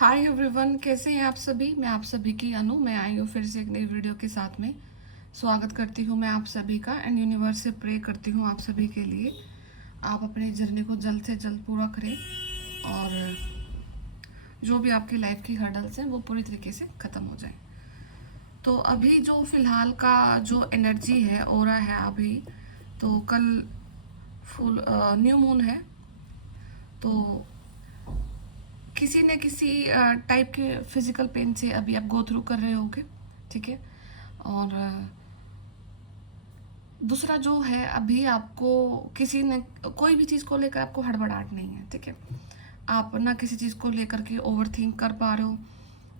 Hi everyone, कैसे हैं आप सभी। मैं आप सभी की अनु, मैं आई हूँ फिर से एक नई वीडियो के साथ में। स्वागत करती हूँ मैं आप सभी का एंड यूनिवर्स से प्रे करती हूँ आप सभी के लिए आप अपने जर्नी को जल्द से जल्द पूरा करें और जो भी आपकी लाइफ की हर्डल्स हैं वो पूरी तरीके से ख़त्म हो जाए। तो अभी जो फ़िलहाल का जो एनर्जी है, ऑरा है अभी, तो कल फुल न्यू मून है। तो किसी न किसी टाइप के फिजिकल पेन से अभी आप गो थ्रू कर रहे होगे, ठीक है। और दूसरा जो है, अभी आपको किसी न कोई भी चीज़ को लेकर आपको हड़बड़ाहट नहीं है, ठीक है। आप ना किसी चीज़ को लेकर के ओवर थिंक कर पा रहे हो,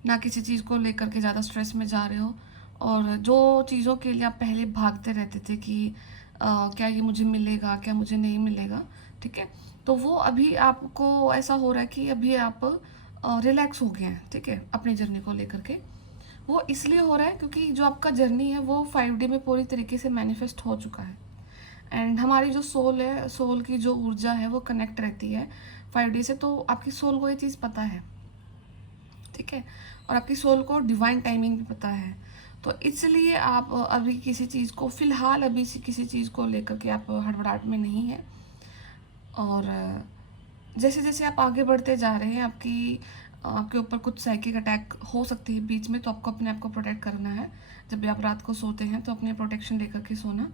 ना किसी चीज़ को लेकर के ज़्यादा स्ट्रेस में जा रहे हो। और जो चीज़ों के लिए आप पहले भागते रहते थे कि क्या ये मुझे मिलेगा, क्या मुझे नहीं मिलेगा, ठीक है। तो वो अभी आपको ऐसा हो रहा है कि अभी आप रिलैक्स हो गए हैं, ठीक है, अपनी जर्नी को लेकर के। वो इसलिए हो रहा है क्योंकि जो आपका जर्नी है वो 5D में पूरी तरीके से मैनिफेस्ट हो चुका है। एंड हमारी जो सोल है, सोल की जो ऊर्जा है वो कनेक्ट रहती है 5D से। तो आपकी सोल को ये चीज़ पता है, ठीक है। और आपकी सोल को डिवाइन टाइमिंग भी पता है। तो इसलिए आप अभी किसी चीज़ को फ़िलहाल अभी किसी चीज़ को लेकर के आप हड़बड़ाहट में नहीं है। और जैसे जैसे आप आगे बढ़ते जा रहे हैं, आपके ऊपर कुछ साइकिक अटैक हो सकती है बीच में, तो आपको अपने आप को प्रोटेक्ट करना है। जब भी आप रात को सोते हैं तो अपने प्रोटेक्शन लेकर के सोना,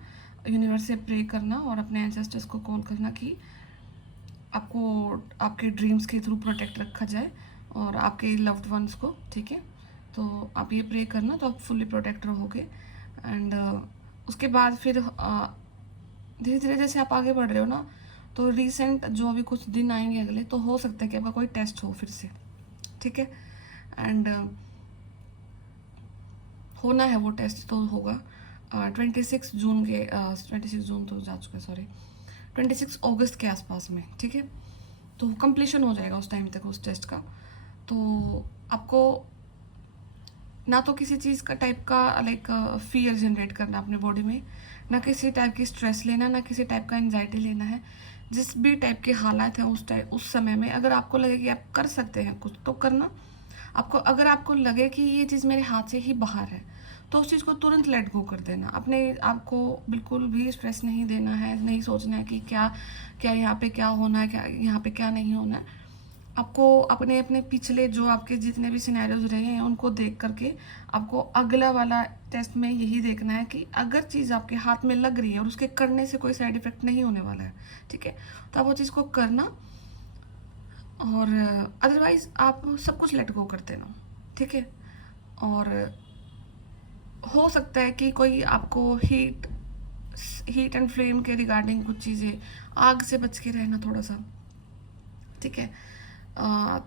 यूनिवर्स से प्रे करना और अपने एंसेस्टर्स को कॉल करना कि आपको आपके ड्रीम्स के थ्रू प्रोटेक्ट रखा जाए और आपके लव्ड वंस को, ठीक है। तो आप ये प्रे करना तो आप फुल्ली प्रोटेक्ट रहोगे। एंड उसके बाद फिर धीरे धीरे जैसे आप आगे बढ़ रहे हो ना, तो रिसेंट जो अभी कुछ दिन आएंगे अगले, तो हो सकता है कि आपका कोई टेस्ट हो फिर से, ठीक है। एंड होना है वो टेस्ट तो होगा 26 जून के 26 जून तो जा चुका है, सॉरी, 26 अगस्त के आसपास में, ठीक है। तो कंप्लीशन हो जाएगा उस टाइम तक उस टेस्ट का। तो आपको ना तो किसी चीज़ का टाइप का लाइक फियर जनरेट करना अपने बॉडी में, ना किसी टाइप की स्ट्रेस लेना, ना किसी टाइप का एंजाइटी लेना है। जिस भी टाइप के हालात हैं उस समय में अगर आपको लगे कि आप कर सकते हैं कुछ तो करना। आपको अगर आपको लगे कि ये चीज़ मेरे हाथ से ही बाहर है, तो उस चीज़ को तुरंत लेट गो कर देना। अपने आप को बिल्कुल भी स्ट्रेस नहीं देना है, नहीं सोचना है कि क्या क्या यहाँ पे क्या होना है, क्या यहाँ पे क्या नहीं होना है। आपको अपने अपने पिछले जो आपके जितने भी सिनेरियोज रहे हैं उनको देख करके आपको अगला वाला टेस्ट में यही देखना है कि अगर चीज़ आपके हाथ में लग रही है और उसके करने से कोई साइड इफेक्ट नहीं होने वाला है, ठीक है, तो आप वो चीज़ को करना। और अदरवाइज आप सब कुछ लेट गो कर देना, ठीक है। और हो सकता है कि कोई आपको हीट हीट एंड फ्लेम के रिगार्डिंग कुछ चीज़ें, आग से बच के रहना थोड़ा सा, ठीक है। अ,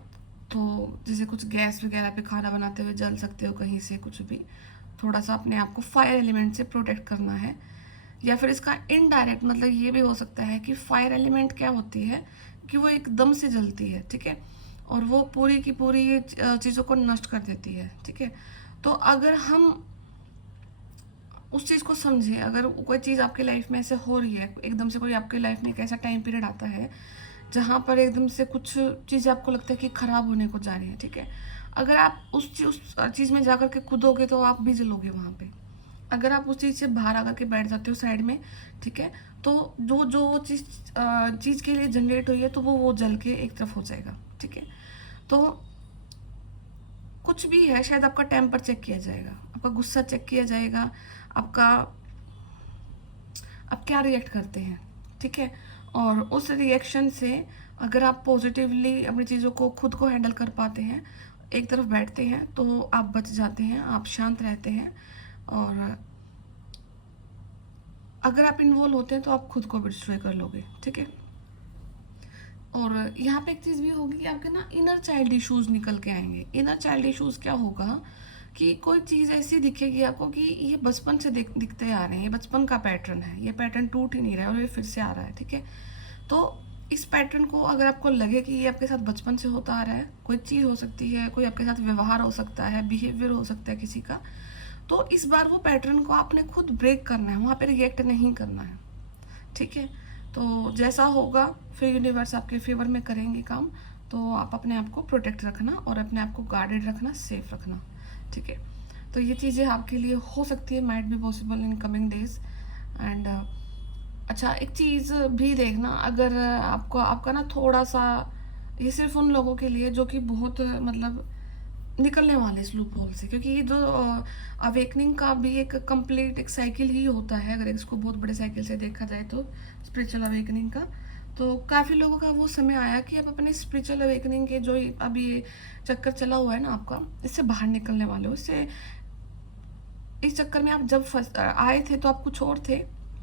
तो जैसे कुछ गैस वगैरह पे खाना बनाते हुए जल सकते हो कहीं से, कुछ भी थोड़ा सा अपने आप को फायर एलिमेंट से प्रोटेक्ट करना है। या फिर इसका इनडायरेक्ट मतलब ये भी हो सकता है कि फायर एलिमेंट क्या होती है कि वो एकदम से जलती है, ठीक है, और वो पूरी की पूरी ये चीज़ों को नष्ट कर देती है, ठीक है। तो अगर हम उस चीज़ को समझें, अगर कोई चीज़ आपकी लाइफ में ऐसे हो रही है, एकदम से कोई आपकी लाइफ में एक ऐसा टाइम पीरियड आता है जहाँ पर एकदम से कुछ चीज़ें आपको लगता है कि ख़राब होने को जा रही है, ठीक है। अगर आप उस चीज़ में जाकर के कूदोगे तो आप भी जलोगे वहाँ पे। अगर आप उस चीज़ से बाहर आकर के बैठ जाते हो साइड में, ठीक है, तो जो जो चीज़ के लिए जनरेट हुई है तो वो जल के एक तरफ हो जाएगा, ठीक है। तो कुछ भी है, शायद आपका टेम्पर चेक किया जाएगा, आपका गुस्सा चेक किया जाएगा, आपका आप क्या रिएक्ट करते हैं, ठीक है। और उस रिएक्शन से अगर आप पॉजिटिवली अपनी चीज़ों को खुद को हैंडल कर पाते हैं, एक तरफ बैठते हैं, तो आप बच जाते हैं, आप शांत रहते हैं। और अगर आप इन्वॉल्व होते हैं तो आप खुद को भी डिस्ट्रॉय कर लोगे, ठीक है। और यहाँ पे एक चीज़ भी होगी कि आपके ना इनर चाइल्ड इश्यूज निकल के आएंगे। इनर चाइल्ड इश्यूज क्या होगा कि कोई चीज़ ऐसी दिखेगी आपको कि ये बचपन से दिखते आ रहे हैं, ये बचपन का पैटर्न है, ये पैटर्न टूट ही नहीं रहा है और ये फिर से आ रहा है, ठीक है। तो इस पैटर्न को अगर आपको लगे कि ये आपके साथ बचपन से होता आ रहा है, कोई चीज़ हो सकती है, कोई आपके साथ व्यवहार हो सकता है, बिहेवियर हो सकता है किसी का, तो इस बार वो पैटर्न को आपने खुद ब्रेक करना है, वहाँ पे रिएक्ट नहीं करना है, ठीक है। तो जैसा होगा फिर यूनिवर्स आपके फेवर में करेंगे काम। तो आप अपने आप को प्रोटेक्ट रखना और अपने आप को गार्डेड रखना, सेफ रखना, ठीक है। तो ये चीज़ें आपके लिए हो सकती है, might be possible in coming days. And अच्छा, एक चीज़ भी देखना, अगर आपको आपका ना थोड़ा सा, ये सिर्फ उन लोगों के लिए जो कि बहुत मतलब निकलने वाले इस लूप होल से, क्योंकि ये जो अवेकनिंग का भी एक कंप्लीट एक साइकिल ही होता है, अगर इसको बहुत बड़े साइकिल से देखा जाए तो स्पिरिचुअल अवेकनिंग का। तो काफ़ी लोगों का वो समय आया कि आप अपने स्पिरिचुअल अवेकनिंग के जो अभी ये चक्कर चला हुआ है ना आपका, इससे बाहर निकलने वाले हो। इससे इस चक्कर में आप जब फंस आए थे तो आप कुछ और थे,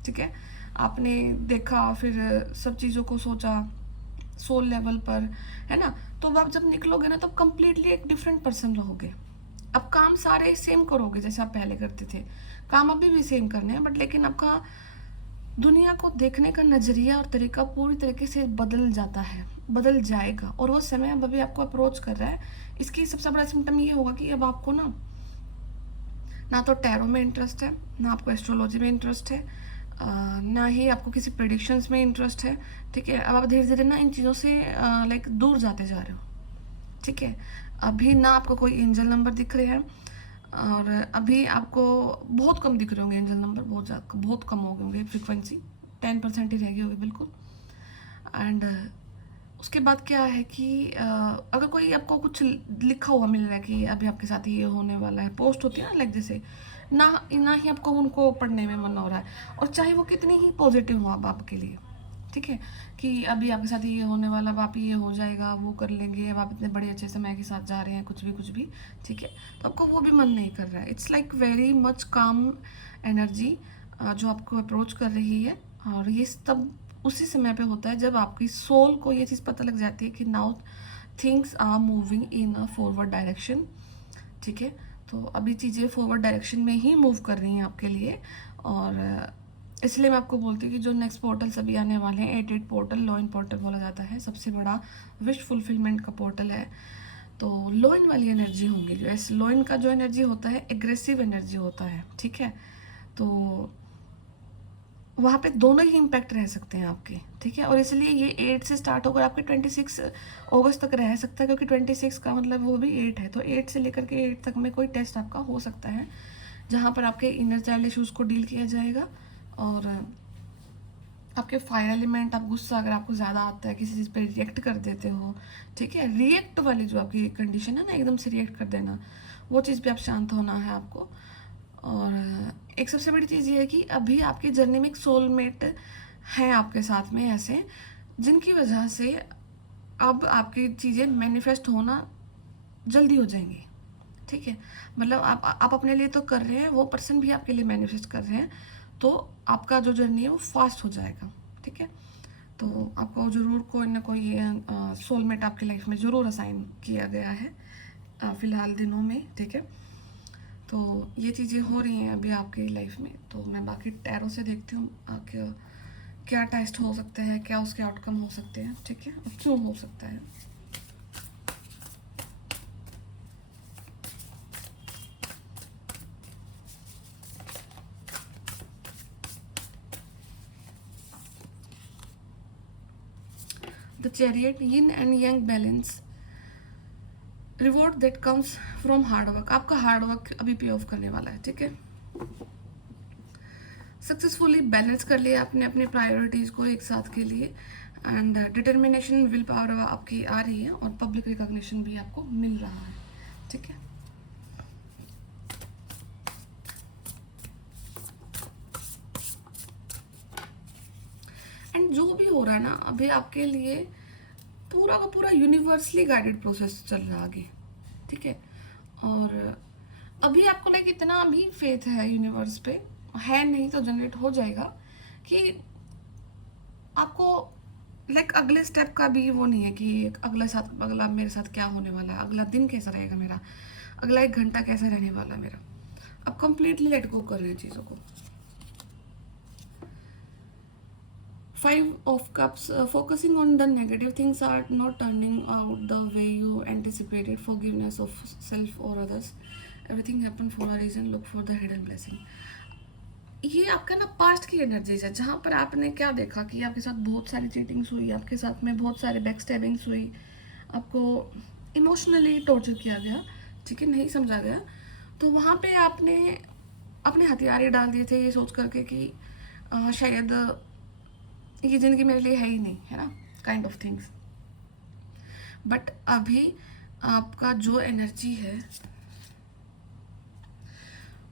ठीक है। आपने देखा, फिर सब चीज़ों को सोचा सोल लेवल पर, है ना। तो अब आप जब निकलोगे ना, तब कंप्लीटली एक डिफरेंट पर्सन रहोगे। अब काम सारे सेम करोगे जैसे आप पहले करते थे, काम अभी भी सेम करने हैं, बट लेकिन आपका दुनिया को देखने का नज़रिया और तरीका पूरी तरीके से बदल जाता है, बदल जाएगा। और वो समय अब अभी आपको अप्रोच कर रहा है। इसकी सबसे बड़ा सिम्टम ये होगा कि अब आपको ना तो टैरो में इंटरेस्ट है, ना आपको एस्ट्रोलॉजी में इंटरेस्ट है, ना ही आपको किसी प्रेडिक्शंस में इंटरेस्ट है, ठीक है। अब आप धीरे धीरे ना इन चीज़ों से लाइक दूर जाते जा रहे हो, ठीक है। अभी ना आपको कोई एंजल नंबर दिख रहे हैं, और अभी आपको बहुत कम दिख रहे होंगे एंजल नंबर, बहुत कम हो गए होंगे, फ्रिक्वेंसी 10% ही रह गई होगी बिल्कुल। एंड उसके बाद क्या है कि अगर कोई आपको कुछ लिखा हुआ मिल रहा है कि अभी आपके साथ ये होने वाला है, पोस्ट होती है ना लाइक जैसे, ना ही आपको उनको पढ़ने में मन हो रहा है, और चाहे वो कितनी ही पॉजिटिव हो अब आपके लिए, ठीक है, कि अभी आपके साथ ये होने वाला, अब आप ये हो जाएगा, वो कर लेंगे, अब आप इतने बड़े अच्छे समय के साथ जा रहे हैं, कुछ भी, ठीक है। तो आपको वो भी मन नहीं कर रहा है। इट्स लाइक वेरी मच काम एनर्जी जो आपको अप्रोच कर रही है। और ये तब उसी समय पे होता है जब आपकी सोल को ये चीज़ पता लग जाती है कि now things are moving in a forward direction, ठीक है। तो अभी चीज़ें फॉरवर्ड डायरेक्शन में ही मूव कर रही हैं आपके लिए। और इसलिए मैं आपको बोलती हूँ कि जो नेक्स्ट पोर्टल सभी आने वाले हैं, 88 पोर्टल, लॉइन पोर्टल बोला जाता है, सबसे बड़ा विश फुलफिलमेंट का पोर्टल है। तो लॉइन वाली एनर्जी होंगी, जो इस लॉइन का जो एनर्जी होता है एग्रेसिव एनर्जी होता है, ठीक है। तो वहाँ पे दोनों ही इम्पैक्ट रह सकते हैं आपके, ठीक है। और इसलिए ये 8 से स्टार्ट होकर आपके 26 अगस्त तक रह सकता है, क्योंकि 26 का मतलब वो भी 8 है। तो 8 से लेकर के 8 तक में कोई टेस्ट आपका हो सकता है, जहाँ पर आपके इनर चाइल्ड इशूज़ को डील किया जाएगा। और आपके फायर एलिमेंट, आप गुस्सा अगर आपको ज़्यादा आता है, किसी चीज़ पे रिएक्ट कर देते हो, ठीक है, रिएक्ट वाली जो आपकी कंडीशन है ना, एकदम से रिएक्ट कर देना, वो चीज़ पे आप शांत होना है आपको। और एक सबसे बड़ी चीज़ ये है कि अभी आपकी जर्नी में एक सोलमेट है आपके साथ में, ऐसे जिनकी वजह से अब आपकी चीज़ें मैनिफेस्ट होना जल्दी हो जाएंगी, ठीक है। मतलब आप अपने लिए तो कर रहे हैं, वो पर्सन भी आपके लिए मैनिफेस्ट कर रहे हैं, तो आपका जो जर्नी है वो फास्ट हो जाएगा, ठीक है। तो आपको ज़रूर कोई ना कोई सोलमेट आपकी लाइफ में ज़रूर असाइन किया गया है फ़िलहाल दिनों में, ठीक है। तो ये चीज़ें हो रही हैं अभी आपकी लाइफ में। तो मैं बाकी टैरो से देखती हूँ क्या टेस्ट हो सकता है, क्या उसके आउटकम हो सकते हैं, ठीक है, और क्यों हो सकता है। The chariot, yin and young balance, reward that comes from hard work. आपका हार्ड वर्क अभी पे ऑफ करने वाला है, ठीक है। सक्सेसफुली बैलेंस कर लिया आपने अपने प्रायोरिटीज़ को एक साथ के लिए, एंड डिटर्मिनेशन, विल पावर आपकी आ रही है, और पब्लिक रिकॉग्निशन भी आपको मिल रहा है, ठीक है। एंड जो भी हो रहा है ना अभी आपके लिए, पूरा का पूरा यूनिवर्सली गाइडेड प्रोसेस चल रहा है आगे, ठीक है। और अभी आपको लाइक इतना भी फेथ है यूनिवर्स पे, है नहीं तो जनरेट हो जाएगा, कि आपको लाइक अगले स्टेप का भी वो नहीं है कि अगला मेरे साथ क्या होने वाला है, अगला दिन कैसा रहेगा मेरा, अगला 1 घंटा कैसा रहने वाला है मेरा। आप कंप्लीटली लेट गो कर रहे हैं चीज़ों को। 5 of Cups, focusing on the negative things are not turning out the way you anticipated. Forgiveness of self or others. Everything happened for a reason. Look for the hidden blessing. ये आपका ना past की energies है, जहाँ पर आपने क्या देखा कि आपके साथ बहुत सारी चीटिंग्स हुई, आपके साथ में बहुत सारे बैक स्टैबिंग्स हुई, आपको इमोशनली टॉर्चर किया गया, ठीक है, नहीं समझा गया, तो वहाँ पे आपने अपने हथियार ही डाल दिए थे ये सोच करके कि शायद ये ज़िंदगी मेरे लिए है ही नहीं, है ना, काइंड ऑफ थिंग्स। बट अभी आपका जो एनर्जी है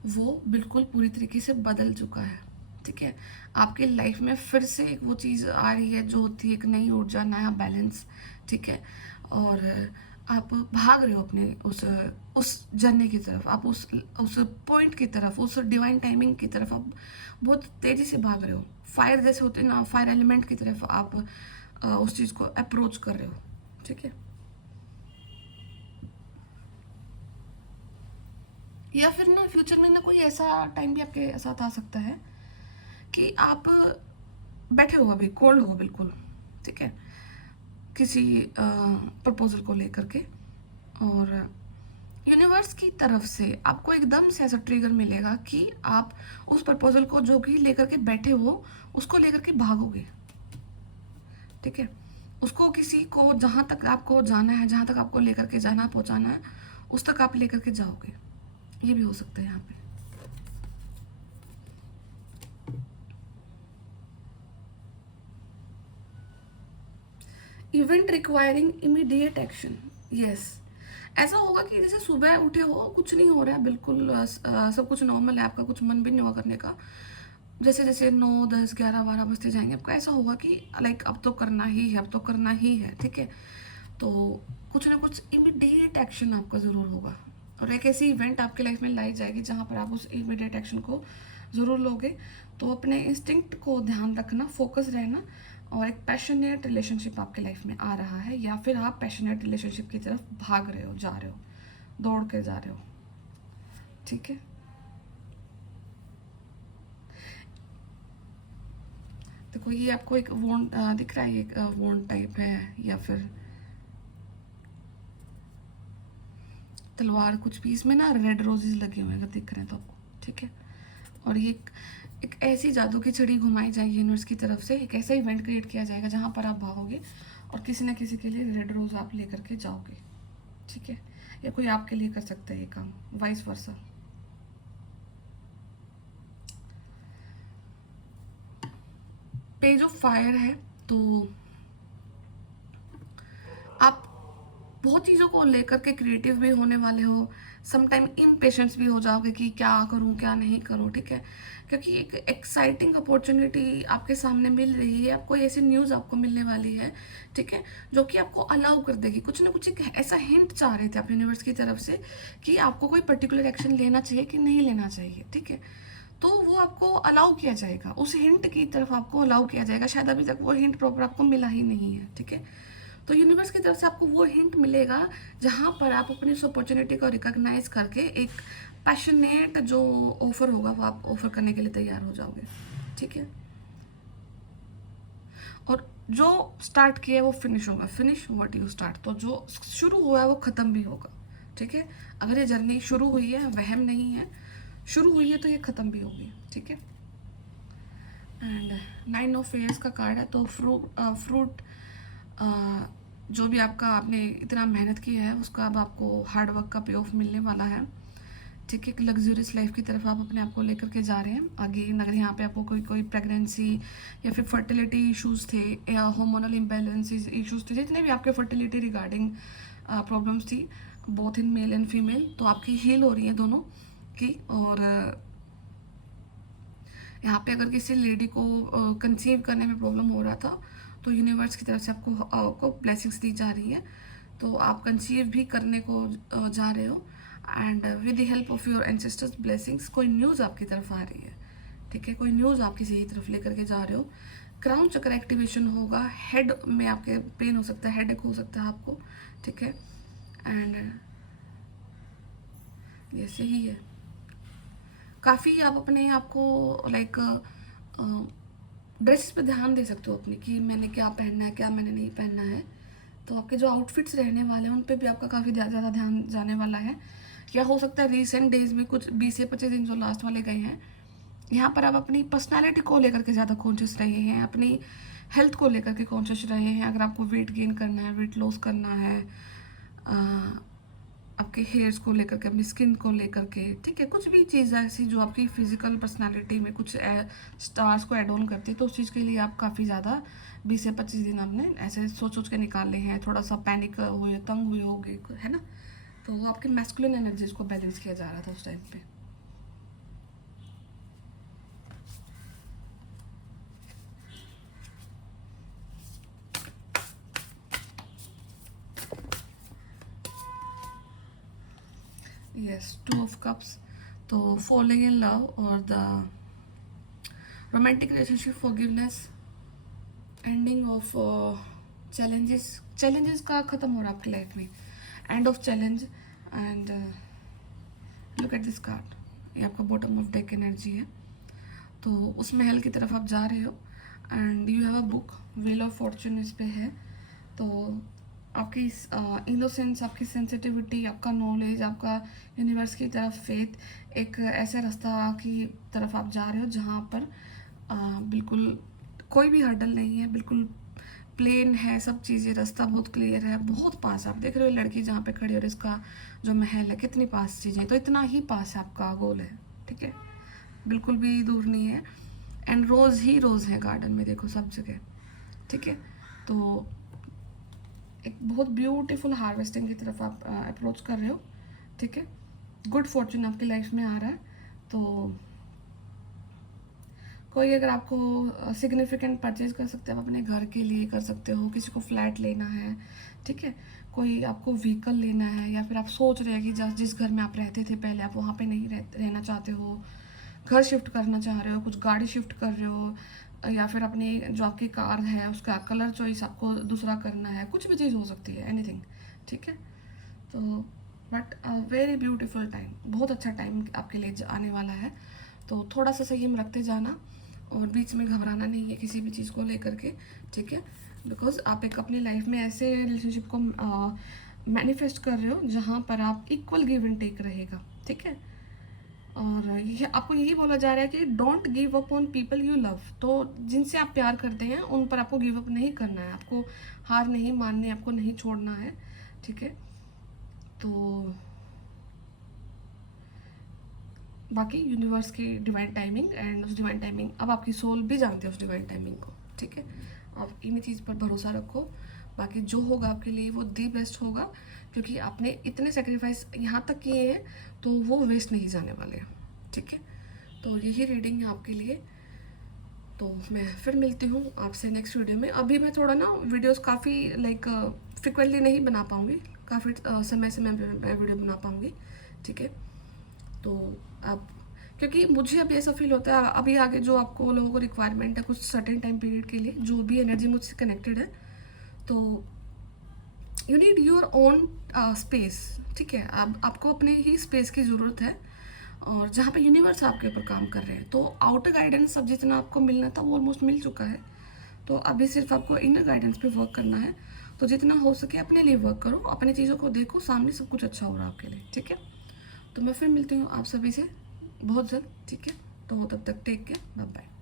वो बिल्कुल पूरी तरीके से बदल चुका है, ठीक है। आपके लाइफ में फिर से एक वो चीज़ आ रही है जो होती है एक नई ऊर्जा, नया बैलेंस, ठीक है। और आप भाग रहे हो अपने उस जर्नी की तरफ, आप उस पॉइंट की तरफ, उस डिवाइन टाइमिंग की तरफ आप बहुत तेज़ी से भाग रहे हो। फायर जैसे होते हैं ना, फायर एलिमेंट की तरफ आप उस चीज़ को अप्रोच कर रहे हो, ठीक है। या फिर ना फ्यूचर में ना कोई ऐसा टाइम भी आपके साथ आ सकता है कि आप बैठे हो, अभी कोल्ड हो बिल्कुल, ठीक है, किसी प्रपोजल को लेकर के, और यूनिवर्स की तरफ से आपको एकदम से ऐसा ट्रिगर मिलेगा कि आप उस प्रपोजल को जो भी लेकर के बैठे हो उसको लेकर के भागोगे, ठीक है। उसको किसी को जहाँ तक आपको जाना है, जहाँ तक आपको लेकर के जाना पहुँचाना है, उस तक आप लेकर के जाओगे। ये भी हो सकता है यहाँ पे। Event requiring immediate action, yes. ऐसा होगा कि जैसे सुबह उठे हो, कुछ नहीं हो रहा है, बिल्कुल सब कुछ नॉर्मल है, आपका कुछ मन भी नहीं होगा करने का। जैसे जैसे 9 10 11 12 बजते जाएंगे, आपको ऐसा होगा कि लाइक अब तो करना ही है, अब तो करना ही है, ठीक है। तो कुछ ना कुछ इमीडिएट एक्शन आपका ज़रूर होगा, और एक ऐसी इवेंट आपके लाइफ में लाई जाएगी जहाँ पर आप उस इमीडिएट एक्शन को ज़रूर लोगे। तो अपने इंस्टिंक्ट को ध्यान रखना, फोकस रहना, और एक पैशनेट रिलेशनशिप आपके लाइफ में आ रहा है, या फिर आप पैशनेट रिलेशनशिप की तरफ भाग रहे हो, जा रहे हो, दौड़ के जा रहे हो, ठीक है। देखो ये आपको एक वॉन्ड दिख रहा है, ये एक वॉन्ड टाइप है, या फिर तलवार कुछ भी, इसमें ना रेड रोजेस लगे हुए हैं अगर दिख रहे हैं तो आपको, ठीक है। और ये एक ऐसी जादू की छड़ी घुमाई जाएगी यूनिवर्स की तरफ से, एक ऐसा इवेंट क्रिएट किया जाएगा जहाँ पर आप भागोगे और किसी ना किसी के लिए रेड रोज आप लेकर के जाओगे, ठीक है। या कोई आपके लिए कर सकता है ये काम, vice versa. Page of fire है, तो आप बहुत चीज़ों को लेकर के क्रिएटिव भी होने वाले हो, समटाइम इम्पेशेंस भी हो जाओगे कि क्या करूं क्या नहीं करूं, ठीक है। क्योंकि एक एक्साइटिंग अपॉर्चुनिटी आपके सामने मिल रही है, आपको ऐसी न्यूज़ आपको मिलने वाली है, ठीक है, जो कि आपको अलाउ कर देगी। कुछ ना कुछ एक ऐसा हिंट चाह रहे थे आप यूनिवर्स की तरफ से कि आपको कोई पर्टिकुलर एक्शन लेना चाहिए कि नहीं लेना चाहिए, ठीक है। तो वो आपको अलाउ किया जाएगा, उस हिंट की तरफ आपको अलाउ किया जाएगा। शायद अभी तक वो हिंट प्रॉपर आपको मिला ही नहीं है, ठीक है। तो यूनिवर्स की तरफ से आपको वो हिंट मिलेगा जहाँ पर आप अपनी उस अपॉर्चुनिटी को रिकॉग्नाइज करके एक पैशनेट जो ऑफर होगा वो आप ऑफर करने के लिए तैयार हो जाओगे, ठीक है। और जो स्टार्ट किया है वो फिनिश होगा, फिनिश व्हाट यू स्टार्ट। तो जो शुरू हुआ है वो ख़त्म भी होगा, ठीक है। अगर ये जर्नी शुरू हुई है, वहम नहीं है, शुरू हुई है तो ये ख़त्म भी होगी, ठीक है। एंड 9 ऑफ फेयर्स का कार्ड है, तो फ्रूट जो भी आपका आपने इतना मेहनत की है उसका अब आपको हार्ड वर्क का पे ऑफ मिलने वाला है, ठीक है। एक लग्जूरियस लाइफ की तरफ आप अपने आप को लेकर के जा रहे हैं आगे। अगर यहाँ पे आपको कोई कोई प्रेगनेंसी या फिर फर्टिलिटी इश्यूज थे या हार्मोनल इम्बैलेंसेस इश्यूज थे, जितने भी आपके फर्टिलिटी रिगार्डिंग प्रॉब्लम्स थी, both in male and female, तो आपकी हील हो रही है दोनों की। और यहाँ पे अगर किसी लेडी को कंसीव करने में प्रॉब्लम हो रहा था, तो यूनिवर्स की तरफ से आपको ब्लेसिंग्स दी जा रही है, तो आप कंसीव भी करने को जा रहे हो। And with the help of your ancestors blessings कोई न्यूज़ आपकी तरफ आ रही है, ठीक है, कोई न्यूज़ आपकी सही तरफ लेकर के जा रहे हो। क्राउन चक्र एक्टिवेशन होगा, हेड में आपके पेन हो सकता है, हेडेक हो सकता है आपको, ठीक है। एंड ऐसे ही है, काफ़ी आप अपने आप को लाइक ड्रेस पे ध्यान दे सकते हो अपनी, कि मैंने क्या पहनना है, क्या मैंने नहीं पहनना है। तो आपके जो आउटफिट्स रहने वाले हैं उन पे भी आपका काफ़ी ज़्यादा ध्यान जाने वाला है। या हो सकता है रिसेंट डेज में कुछ 20 से 25 दिन जो लास्ट वाले गए हैं, यहाँ पर आप अपनी पर्सनालिटी को लेकर के ज़्यादा कॉन्शियस रहे हैं, अपनी हेल्थ को लेकर के कॉन्शियस रहे हैं। अगर आपको वेट गेन करना है, वेट लॉस करना है, आपके हेयर्स को लेकर के, अपनी स्किन को लेकर के, ठीक है, कुछ भी चीज़ ऐसी जो आपकी फिजिकल पर्सनालिटी में कुछ स्टार्स को ऐड ऑन करती है, तो उस चीज़ के लिए आप काफ़ी ज़्यादा 20 से 25 दिन आपने ऐसे सोच सोच के निकाले हैं। थोड़ा सा पैनिक हुए, तंग हुए होगे, है ना। तो आपकी मैस्कुलिन एनर्जीज को बैलेंस किया जा रहा था उस टाइम पे। Yes, 2 of Cups। तो फॉलोइंग इन लव और the romantic relationship, forgiveness, ending of challenges का ख़त्म हो रहा है आपकी लाइफ में, end of challenge. And look at this card, ये आपका बॉटम ऑफ डेक एनर्जी है। तो उस महल की तरफ आप जा रहे हो and you have a book, wheel of Fortune इस पे है। तो आपकी इनोसेंस, आपकी सेंसिटिविटी, आपका नॉलेज, आपका यूनिवर्स की तरफ फेथ, एक ऐसे रास्ता की तरफ आप जा रहे हो जहाँ पर बिल्कुल कोई भी हर्डल नहीं है, बिल्कुल प्लेन है सब चीज़ें, रास्ता बहुत क्लियर है, बहुत पास। आप देख रहे हो लड़की जहाँ पे खड़ी है और इसका जो महल है, कितनी पास चीज़ें, तो इतना ही पास है आपका गोल है, ठीक है, बिल्कुल भी दूर नहीं है। एंड रोज़ ही रोज़ है गार्डन में, देखो सब जगह, ठीक है। तो एक बहुत ब्यूटीफुल हार्वेस्टिंग की तरफ आप अप्रोच कर रहे हो, ठीक है। गुड फॉर्चून आपकी लाइफ में आ रहा है। तो कोई अगर आपको सिग्निफिकेंट परचेज कर सकते हो, आप अपने घर के लिए कर सकते हो, किसी को फ्लैट लेना है, ठीक है, कोई आपको व्हीकल लेना है, या फिर आप सोच रहे हैं कि जिस घर में आप रहते थे पहले आप वहाँ पे नहीं रहना चाहते हो, घर शिफ्ट करना चाह रहे हो, कुछ गाड़ी शिफ्ट कर रहे हो, या फिर अपनी जो आपकी कार है उसका कलर चॉइस आपको दूसरा करना है, कुछ भी चीज़ हो सकती है, एनीथिंग, ठीक है। तो बट वेरी ब्यूटीफुल टाइम, बहुत अच्छा टाइम आपके लिए आने वाला है। तो थोड़ा सा संयम रखते जाना और बीच में घबराना नहीं है किसी भी चीज़ को लेकर के, ठीक है। बिकॉज आप एक अपनी लाइफ में ऐसे रिलेशनशिप को मैनिफेस्ट कर रहे हो जहाँ पर आप इक्वल गिव एंड टेक रहेगा, ठीक है। और ये आपको यही बोला जा रहा है कि don't give up on people you love. तो जिनसे आप प्यार करते हैं उन पर आपको गिव अप नहीं करना है, आपको हार नहीं माननी, आपको नहीं छोड़ना है, ठीक है। तो बाकी यूनिवर्स की डिवाइन टाइमिंग, एंड उस डिवाइन टाइमिंग, अब आपकी सोल भी जानते हैं उस डिवाइन टाइमिंग को, ठीक है। आप इन्हीं चीज़ पर भरोसा रखो, बाकी जो होगा आपके लिए वो दी बेस्ट होगा, क्योंकि आपने इतने सेक्रीफाइस यहाँ तक किए हैं तो वो वेस्ट नहीं जाने वाले हैं, ठीक है। तो यही रीडिंग है आपके लिए। तो मैं फिर मिलती हूँ आपसे नेक्स्ट वीडियो में। अभी मैं थोड़ा ना वीडियोस काफ़ी लाइक फ्रिक्वेंटली नहीं बना पाऊँगी, काफ़ी समय से मैं वीडियो बना पाऊँगी, ठीक है। तो आप, क्योंकि मुझे अभी ऐसा फील होता है अभी आगे जो आपको लोगों को रिक्वायरमेंट है कुछ सर्टेन टाइम पीरियड के लिए, जो भी एनर्जी मुझसे कनेक्टेड है, तो you need your own space, ठीक है। आपको अपने ही स्पेस की ज़रूरत है, और जहाँ पे यूनिवर्स आपके ऊपर काम कर रहे हैं। तो आउटर गाइडेंस अब जितना आपको मिलना था वो ऑलमोस्ट मिल चुका है, तो अभी सिर्फ आपको इनर गाइडेंस पे वर्क करना है। तो जितना हो सके अपने लिए वर्क करो, अपनी चीज़ों को देखो, सामने सब कुछ अच्छा हो रहा है आपके लिए, ठीक है। तो मैं फिर मिलती हूँ आप सभी से बहुत जल्द, ठीक है। तो तब तक टेक केयर, बाय बाय।